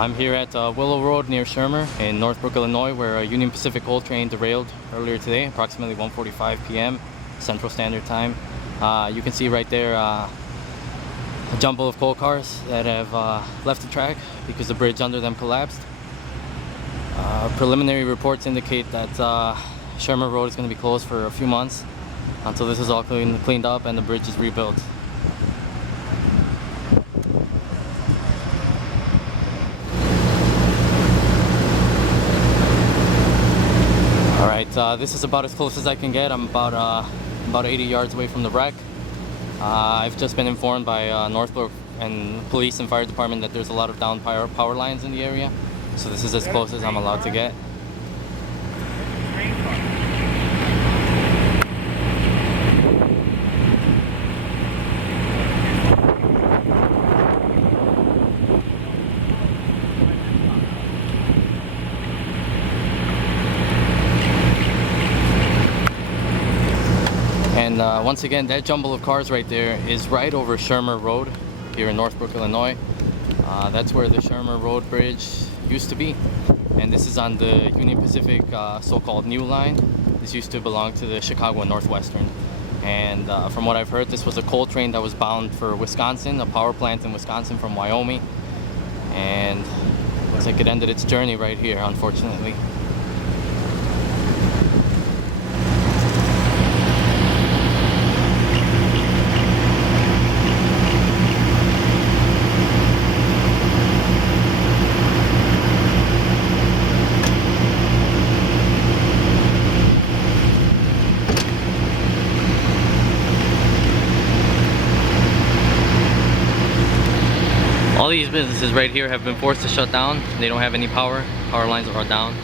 I'm here at Willow Road near Shermer in Northbrook, Illinois, where a Union Pacific coal train derailed earlier today, approximately 1:45 p.m. Central Standard Time. You can see right there a jumble of coal cars that have left the track because the bridge under them collapsed. Preliminary reports indicate that Shermer Road is going to be closed for a few months until this is all cleaned up and the bridge is rebuilt. Alright, this is about as close as I can get. I'm about 80 yards away from the wreck. I've just been informed by Northbrook and police and fire department that there's a lot of down power lines in the area. So this is as close as I'm allowed to get. And once again, that jumble of cars right there is right over Shermer Road here in Northbrook, Illinois. That's where the Shermer Road Bridge used to be. And this is on the Union Pacific so-called new line. This used to belong to the Chicago and Northwestern. And from what I've heard, this was a coal train that was bound for Wisconsin, a power plant in Wisconsin from Wyoming. And looks like it ended its journey right here, unfortunately. All these businesses right here have been forced to shut down. They don't have any power. Power lines are down.